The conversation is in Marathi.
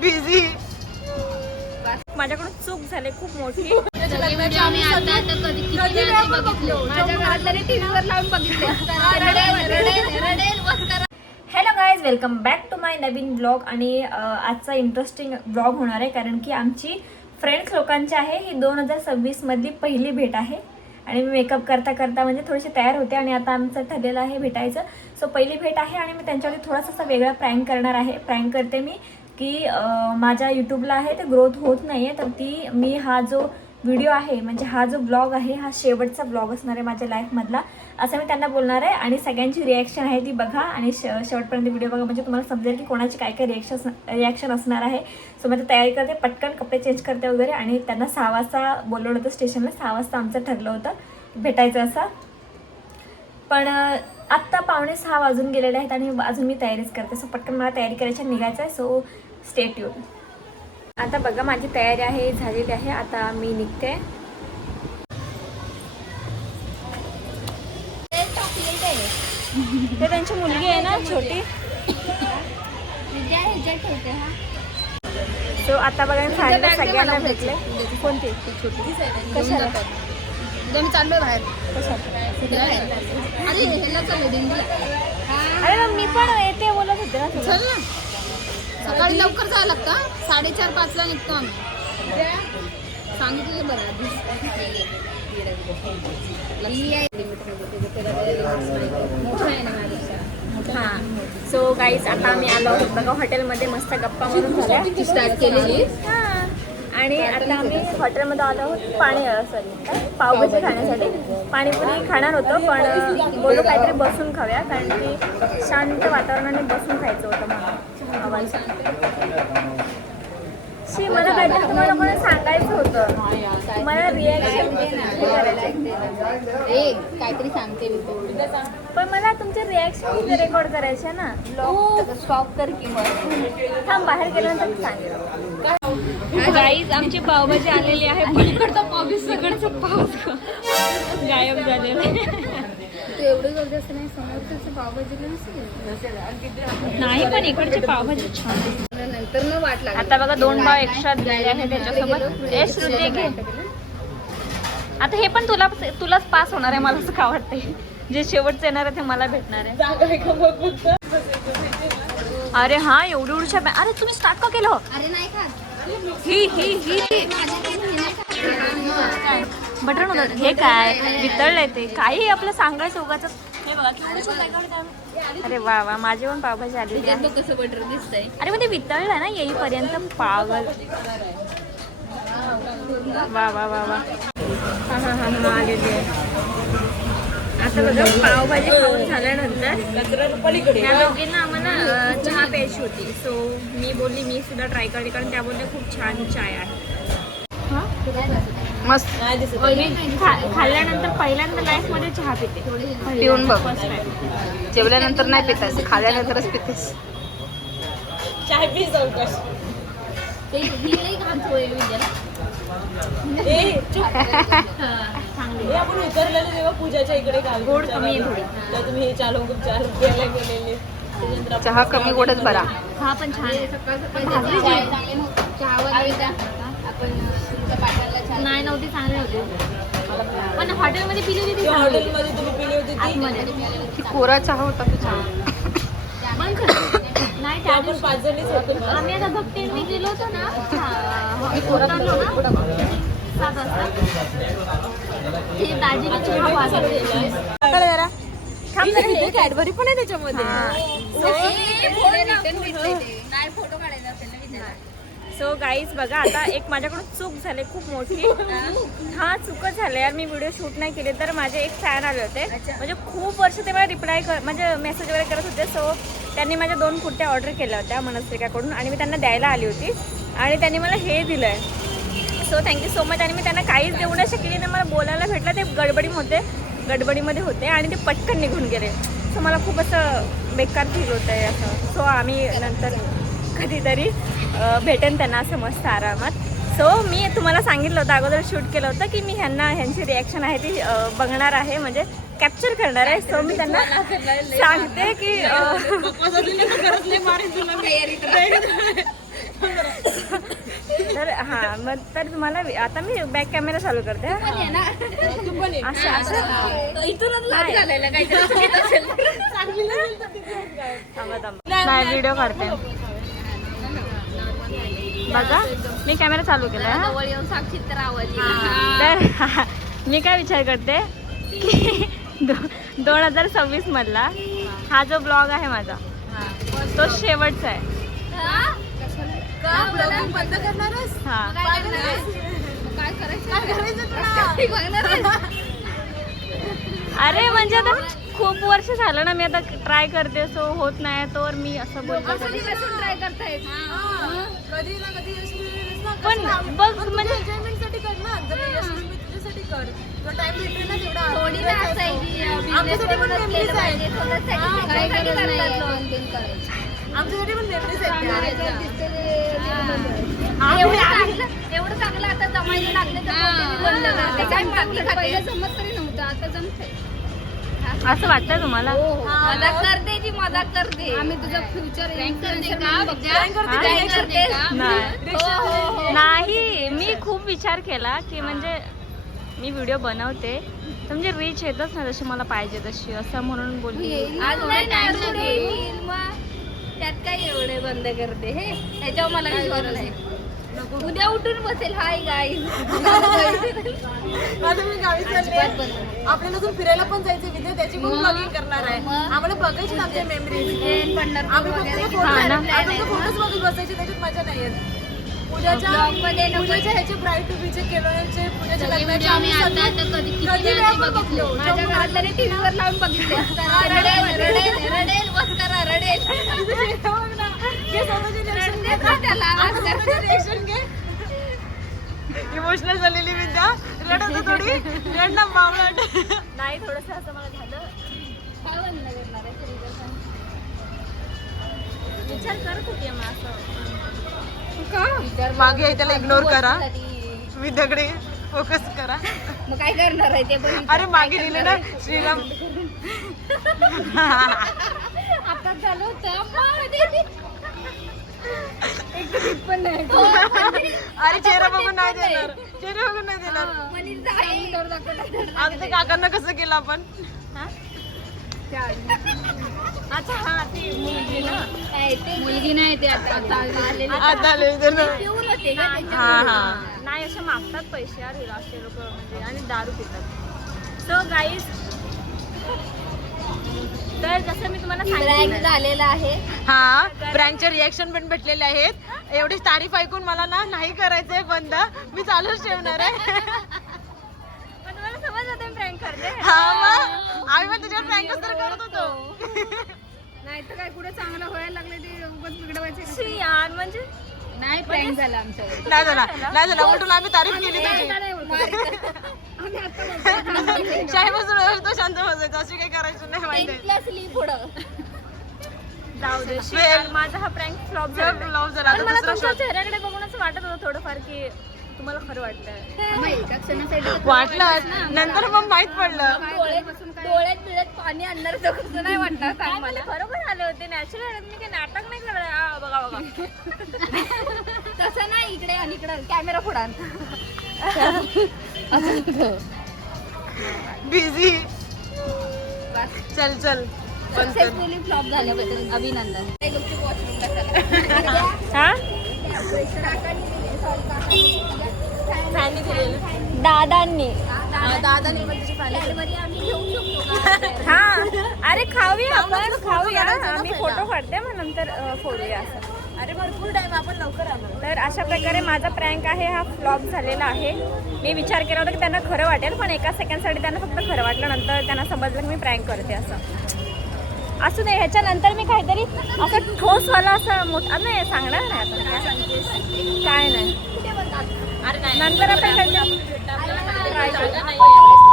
बिझी. माझ्याकडून चूक झाली खूप मोठी. Hello guys, welcome back to my नवीन ब्लॉग. आणि आजचा इंटरेस्टिंग ब्लॉग होणार आहे कारण की आमची फ्रेंड्स लोकांची आहे ही 2026 मधली पहिली भेट आहे. आणि मी मेकअप करता करता म्हणजे थोडेसे तयार होते आणि आता आमचं ठरलेलं आहे भेटायचं. सो पहिली भेट आहे आणि मी त्यांच्यावरती थोडासा वेगळा प्रँक करणार आहे. प्रँक करते मी की माझ्या यूट्यूबला आहे ते ग्रोथ होत नाही आहे, तर मी हा जो व्हिडिओ आहे म्हणजे हा जो ब्लॉग आहे हा शेवटचा ब्लॉग असणार आहे माझ्या लाईफमधला, असं मी त्यांना बोलणार आहे. आणि सगळ्यांची रिॲक्शन आहे ती बघा आणि शेवटपर्यंत व्हिडिओ बघा म्हणजे तुम्हाला समजेल की कोणाची काय काय रिॲक्शन असणार आहे. सो मी तयारी करते, पटकन कपडे चेंज करते वगैरे. आणि त्यांना 6 वाजता बोलवलं होतं स्टेशनला, 6 वाजता आमचं ठरलं होतं भेटायचं असं. पण आत्ता 5:45 वाजून गेलेले आहेत आणि अजून मी तयारीच करते. सो पटकन मला तयारी करायची निघायचं आहे. So stay tune. आता बघा माझी तयारी आहे झालेली आहे, आता मी निघते. ते त्यांची मुलगी आहे ना छोटी. सो आता बघा मी फायनल सगळ्यांना भेटले. कोणती छोटी कशाला मी चाललोय बाहेर. अरे मग मी पण येते बोलत होते ना. चल ना, सकाळी लवकर जायला लागतं. 4:30-5ला निघतो आम्ही. सांगितलं बरं हां. सो गाईज आता आम्ही आलो आहोत बघा हॉटेलमध्ये, मस्त गप्पा मारून झाल्या स्टार्ट केलेली. हां. आणि आता आम्ही हॉटेलमध्ये आलो आहोत पावभाजी खाण्यासाठी. पाणीपुरी खाणार होतो पण बोलू काहीतरी बसून खाऊया कारण की शांत वातावरणाने बसून खायचं होतं मला. मला काहीतरी तुम्हाला कोणी सांगायचं होतं, मला रिॲक्शन काहीतरी सांगते मी, पण मला तुमचे रिॲक्शन रेकॉर्ड करायचे ना. स्टॉप कर की मग थांब, बाहेर गेल्यानंतर सांगेल. गाईज आमची पावभाजी आलेली आहे पण इकडचं पाव गायब झालेलं आहे. एवढं गर्दी असं नाही, समोरचं पावभाजीला नाही पण इकडची पावभाजी छान. नंतर मग वाट लागली. आता बघा 2 पाव एक्स्ट्रा दिलेले आहे त्याच्यासोबत. श्रुती घे. आता हे पण तुलाच पास होणार आहे मला असं का वाटतंय. जे शेवटचं येणार आहे ते मला भेटणार आहे. अरे हा एवढ्या अरे तुम्ही स्टार्ट का केलं. अरे नाही खात ही बटर नव्हतं हे काय वितळलंय ते काही आपलं सांगायचं उगाच. हे बघा केवढं. अरे वा वा, माझी पण पावभाजी आली. कसं बटर दिसतंय. अरे मग ते वितळलंय ना येईपर्यंत. पागल. वा वा वा वा. हा आलेली आहे. आता बघा पावभाजी खाऊन झाल्यानंतर त्या दोघींना आम्हाला चहा प्यायची होती. सो मी बोलली मी सुद्धा ट्राय करते कारण त्या बोलल्या खूप छान चाय आहे. मस्त खाल्ल्यानंतर पहिल्यांदा लाईफ मध्ये चहा पिते. पिऊन बघ. जेवल्यानंतर नाही पितेस, खाल्ल्यानंतरच पितेस. चाय पी चौकश. आपण उतरलेलं तेव्हा पूजाच्या इकडे गोड कमी आहे थोडी. तुम्ही हे चालू गेलेले त्याच्यानंतर चहा कमी गोडच बरा. हा पण छान आहे. नाही नव्हती चांगली होती पण हॉटेलमध्ये पिली होती. हॉटेलमध्ये तुम्ही पिली होती ती कोरा चहा होता तो चहा. नाही त्या आपण 5 जणीच होतो. आम्ही आता भक्तीने गेलो होतो ना, उतरलो ना 7 वाजता. ते दाजीने चहा पाजला. कॅडबरी पण आहे त्याच्यामध्ये. सो गाईज बघा आता एक माझ्याकडून चूक झाली खूप मोठी. हा चूकच झालं यार, मी व्हिडिओ शूट नाही केले. तर माझे एक फॅन आले होते म्हणजे खूप वर्ष ते मला रिप्लाय म्हणजे मेसेज वगैरे करत होते. सो त्यांनी माझ्या 2 कुर्त्या ऑर्डर केल्या होत्या मनस्विकाकडून आणि मी त्यांना द्यायला आली होती आणि त्यांनी मला हे दिलं आहे. So thank you so much. आणि मी त्यांना काहीच देऊ नाही शकली नाही. मला बोलायला भेटलं ते गडबडीमध्ये होते आणि ते पटकन निघून गेले. सो मला खूप असं बेकार फील होतं आहे असं. सो आम्ही नंतर कधीतरी भेटेन त्यांना असं मस्त आरामात. सो मी तुम्हाला सांगितलं होतं अगोदर शूट केलं होतं की मी ह्यांची रिॲक्शन आहे ती बघणार आहे म्हणजे कॅप्चर करणार आहे. सो मी त्यांना सांगते की तर हा मग तर तुम्हाला आता मी बॅक कॅमेरा चालू करते हा. असं असं इथूनच नाही व्हिडिओ काढते बघा मी कॅमेरा चालू केला हा. तर मी काय विचार करते की 2026 मधला हा जो ब्लॉग आहे माझा तो शेवटचा आहे हा अरे म्हणजे आता खूप वर्ष झालं ना मी आता ट्राय करते सो होत नाही तर मी असं बोलते ट्राय करताय कधी ना कधी यश मिळेलच ना. पण बघ म्हणजे एन्जॉयमेंटसाठी कर ना. जर यश मिळेल तुझ्यासाठी कर. तुला टाइम भेटेल ना तेवढा थोडी ना असायची आमच्यासाठी पण मेमरीज आहेत. काय गरज नाही आमच्यासाठी पण मेमरीज आहेत त्या. एवढं चांगलं आता जमायला लागले तर बंद करते काय पहिलं जमत तरी नव्हतं आता जमतंय असं वाटतंय तुम्हाला मदत करते ती मदत करते आम्ही तुझं फ्युचर करते का नाही मी खूप विचार केला की म्हणजे मी व्हिडिओ बनवते तर म्हणजे रीच येतच ना जशी मला पाहिजे तशी असं म्हणून बोलली आज नाही त्यात काय एवढे बंद करते हे त्याच्यावर मला विश्वास नाही उद्या उठून बसेल हाय गाईज आता मी गावी चालले. आपल्याला अजून फिरायला पण जायचं विद्या त्याची पण ब्लॉगिंग करणार आहे. आम्हाला बघायची ना आमच्या मेमरीज. आम्ही फोटोज बघत बसायचे त्याच्यात मजा नाही येत. पूजाच्या ह्याचे ब्राईड टू बीचे केळवणचे पूजाच्या लग्नाचे आम्ही कधी वेळा पण बघलो. माझ्या घरातल्या टीव्हीवर लावून बघितले रडेल बस करा रडेल इमोशनल झालेली विद्या रडत थोडी रड ना मावळट. नाही थोडंसं असं मला झालं काय बंद करणार आहे विचार करत होती मग असं मागे आहे त्याला इग्नोर करा. विद्याकडे फोकस करा. मग काय करणार आहे ते पण अरे मागे लिहिले ना श्रीराम. आता झालं होतं पण नाही अरे चेहरा बघून नाही देणार. चेहरा बघून नाही देणार. आमच्या काकांना कसं केलं आपण. अच्छा हा ती मुलगी ना मुलगी नाही ते आता आता आले तर ना. पिऊन होते का हा हा नाही असे मागतात पैसे यार असे लोक म्हणजे आणि दारू पितात सो गाईज तर जसं मी तुम्हाला सांगितलं झालेला आहे हा प्रँकचे रिएक्शन पण भेटलेले आहेत. एवढीच तारीफ ऐकून मला ना नाही करायचंय बंद. मी चालूच ठेवणार आहे. पण तुम्हाला समज होते मी प्रँक करते हा मग आम्ही पण तुझ्यावर प्रँकच तर करत होतो. नाही तर काय कुठे चांगलं व्हायला लागले ते उगाच बिघडवायचे शी यार म्हणजे नाही प्रँक झाला आमच्या नाही झाला नाही झाला उलटून आम्ही तारीफ केली तुझी. शाही बसून तो शांत बसायचा अशी काही करायचं नाही माहिती. पुढं जाऊ दे शी यार, माझा हा प्रँक फ्लॉप झाला Flop झाला. पण आता मला दुसरा तुमच्या shot. चेहऱ्याकडे बघून असं वाटत होतं थोडंफार की तुम्हाला खरं वाटतंय वाटलं नंतर मग माहित पडलं. डोळ्यात बिळ्यात पाणी आणणार कसं नाही वाटणार सांग मला बरोबर आले होते नॅचरल मी काही नाटक नाही करत बघा बघा तसं नाही इकडे आणि इकडे कॅमेरा पुढे बिझी. चल चल सक्सेसफुली फ्लॉप झाल्याबद्दल अभिनंदन हा दादांनी हा अरे खाऊया आपण खाऊया आम्ही फोटो काढते मग नंतर फोडूया असं. अरे भरपूर टाइम आपण लवकर आलो. तर अशा प्रकारे माझा प्रँक आहे हा फ्लॉप झालेला आहे. मी विचार केला होता की त्यांना खरं वाटेल पण एका सेकंडसाठी त्यांना फक्त खरं वाटलं नंतर त्यांना समजलं की मी प्रँक करते असं असू दे. ह्याच्यानंतर मी काहीतरी असं ठोसवाला असं मोठा नाही सांगणार नाही आता काय नाही नंतर आपण ट्राय करू.